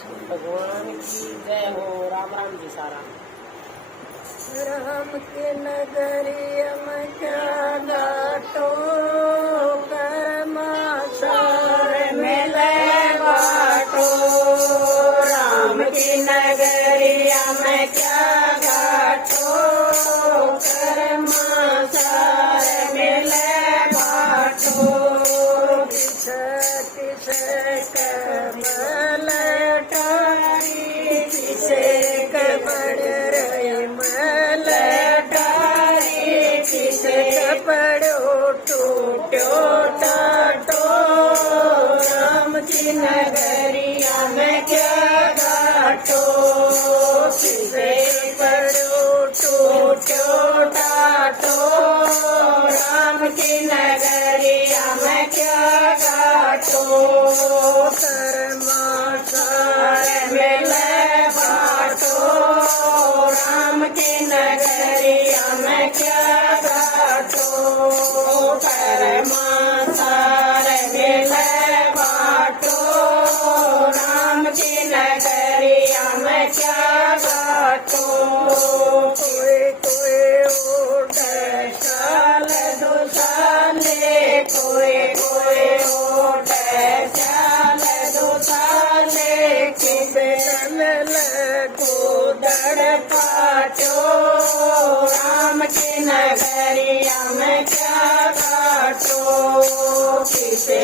भगवान की जय हो। राम राम जी सारा। राम के नगरिया में क्या गाटो कर्माचार मिले बाटो। राम की नगरिया में क्या गाटो कर्माचार मिले बाटो। किसे कमल टारी किसे कमर कपड़ो टूटो टाटो। राम की नगरिया में क्या गाटो। किसे कपड़ो टूटो टाटो। राम की नगरिया में क्या गाटो। कर्माचार मिले बाटो। राम की नगरिया में क्या कर्माचार मिले बाटो। राम की नगरिया में क्या गाटो। कोई कोई उठे चाल दुसाले। कोई कोई उठे चाल दुसाले। किबेल को दड़ पाचो। राम की नगरिया में क्या गाटो। किसे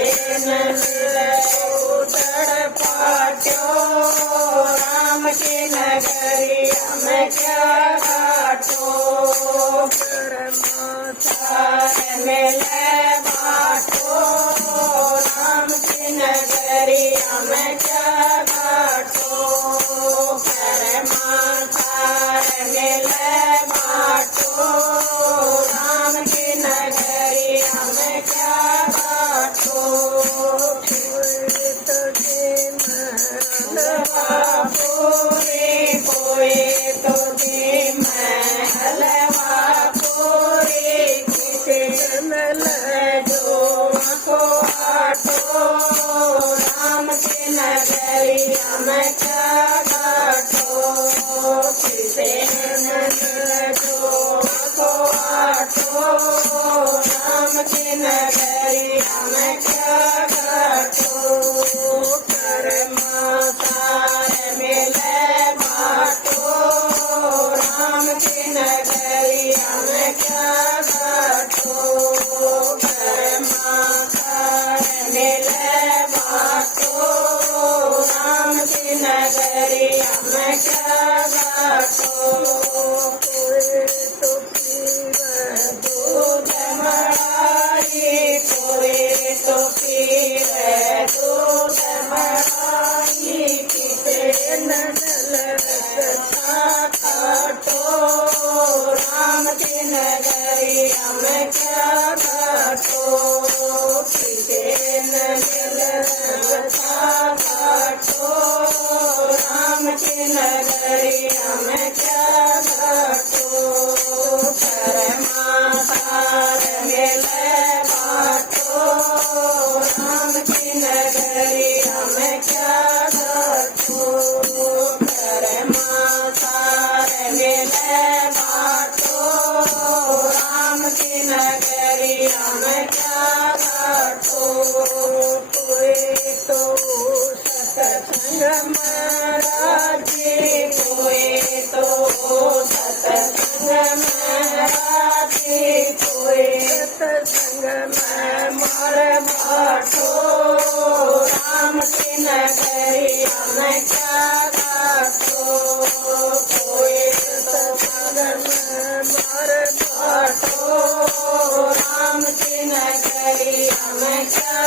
दड़ पाचो। राम की नगरिया में क्या गाटो। कर्माचार मिले बाटो। राम की नगरिया में क्या गाटो। कर्माचार मिले बाटो। राम की नगरिया में क्या गाटो। कोई तो हलवा पूरी किसे जो को आटो। राम की नगरिया में क्या गाटो। किसे जो को आटो। राम की नगरिया में क्या गाटो। कर्माचार मिले बाटो। राम की नगरिया में क्या गाटो। कर्माचार मिले बाटो। राम की नगरिया में क्या गाटो। कोई तो पीवे दूध मलाई। कोई तो पीवे दूध मलाई। किसे नडल काटो। राम की नगरिया में क्या गाटो। किसे नडल काटो। राम की नगरिया में क्या गाटो। कर्माचार मिले बाटो। राम की नगरिया में क्या गाटो। कर्माचार मिले बाटो। राम की नगरिया में क्या गाटो। कोई तो सत्संग में राजी। कोई तो सत्संग में राजी। कोई सत्संग में मर बाटो। राम की नगरिया में क्या गाटो। कोई सत्संग में मर बाटो। राम की नगरिया में क्या